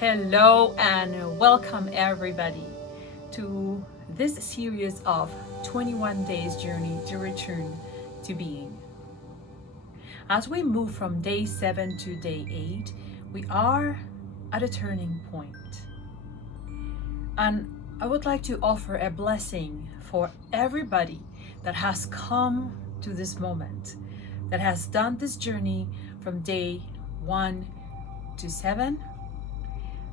Hello and welcome everybody to this series of 21 days journey to return to being. As we move from day 7 to day 8, we are at a turning point. And I would like to offer a blessing for everybody that has come to this moment, that has done this journey from day 1 to 7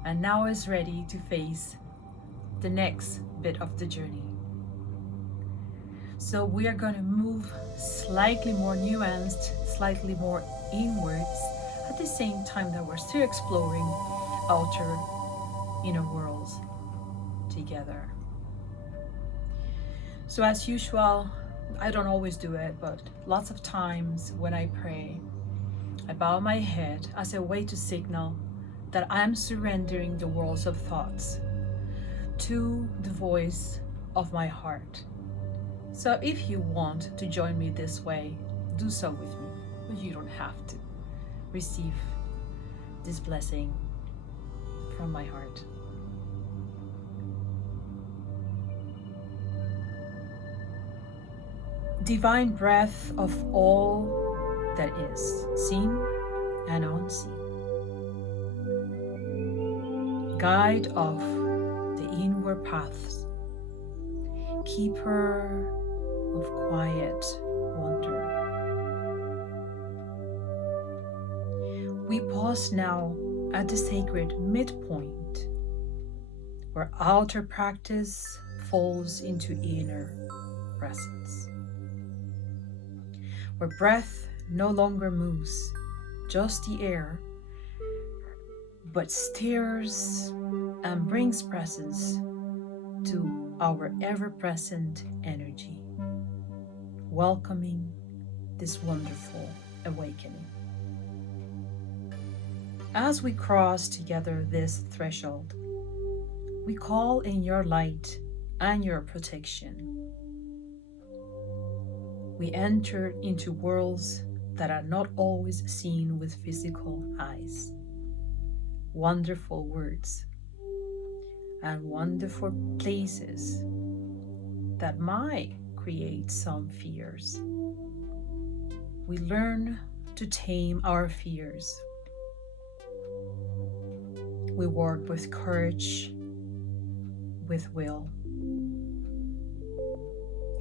and now is ready to face the next bit of the journey. So we are going to move slightly more nuanced, slightly more inwards, at the same time that we're still exploring outer inner worlds together. So as usual, I don't always do it, but lots of times when I pray, I bow my head as a way to signal that I'm surrendering the worlds of thoughts to the voice of my heart. So if you want to join me this way, do so with me, but you don't have to receive this blessing from my heart. Divine breath of all that is, seen and unseen. Guide of the inward paths, keeper of quiet wonder. We pause now at the sacred midpoint, where outer practice falls into inner presence, where breath no longer moves, just the air, but stirs and brings presence to our ever-present energy, welcoming this wonderful awakening. As we cross together this threshold, we call in your light and your protection. We enter into worlds that are not always seen with physical eyes. Wonderful words and wonderful places that might create some fears. We learn to tame our fears. We work with courage, with will,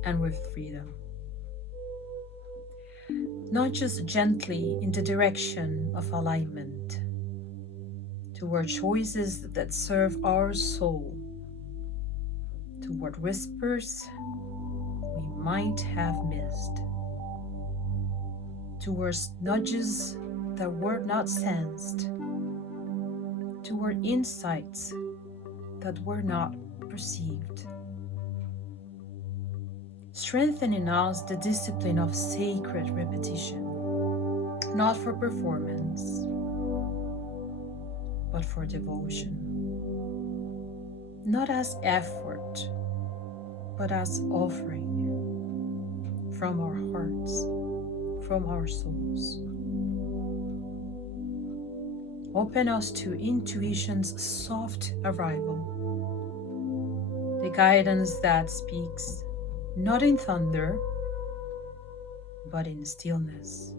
and with freedom. Not just gently in the direction of alignment, toward choices that serve our soul, toward whispers we might have missed, towards nudges that were not sensed, toward insights that were not perceived. Strengthening us the discipline of sacred repetition, not for performance, but for devotion. Not as effort, but as offering from our hearts, from our souls. Open us to intuition's soft arrival, the guidance that speaks not in thunder, but in stillness,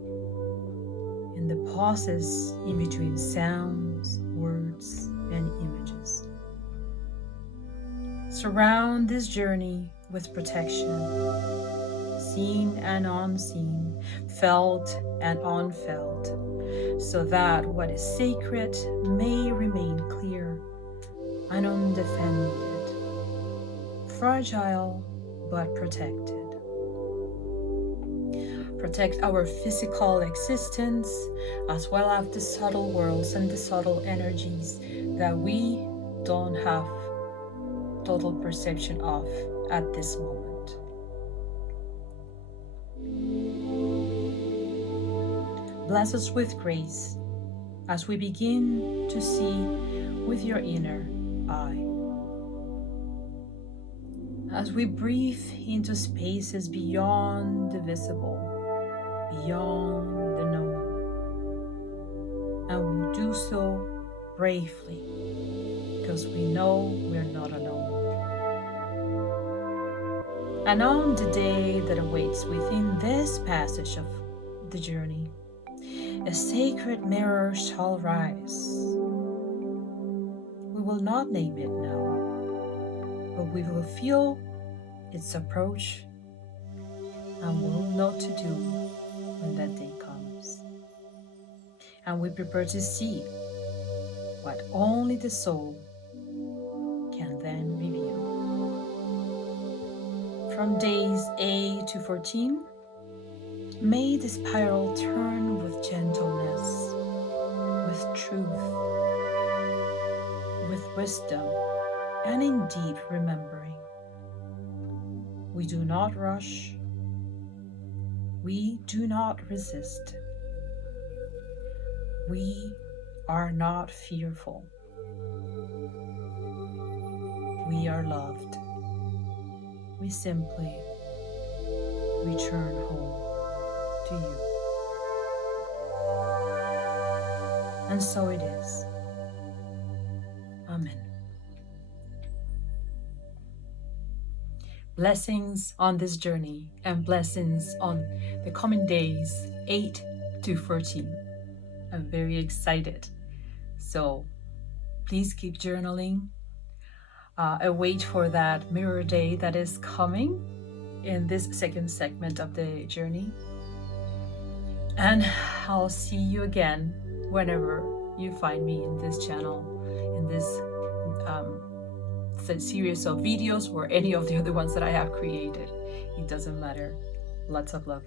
in the pauses in between sounds, words, and images. Surround this journey with protection, seen and unseen, felt and unfelt, so that what is sacred may remain clear and undefended, fragile but protected. Protect our physical existence as well as the subtle worlds and the subtle energies that we don't have total perception of at this moment. Bless us with grace as we begin to see with your inner eye. As we breathe into spaces beyond the visible, beyond the known, and we do so bravely, because we know we're not alone. And on the day that awaits within this passage of the journey, a sacred mirror shall rise. We will not name it now, but we will feel its approach and will know what to do when that day comes. And we prepare to see what only the soul can then reveal. From days A to 14, may the spiral turn with gentleness, with truth, with wisdom, and in deep remembering. We do not rush. We do not resist. We are not fearful. We are loved. We simply return home to you. And so it is. Amen. Blessings on this journey and blessings on the coming days 8 to 14. I'm very excited. So please keep journaling. Await for that mirror day that is coming in this second segment of the journey. And I'll see you again whenever you find me in this channel, in this series of videos or any of the other ones that I have created. It doesn't matter. Lots of love.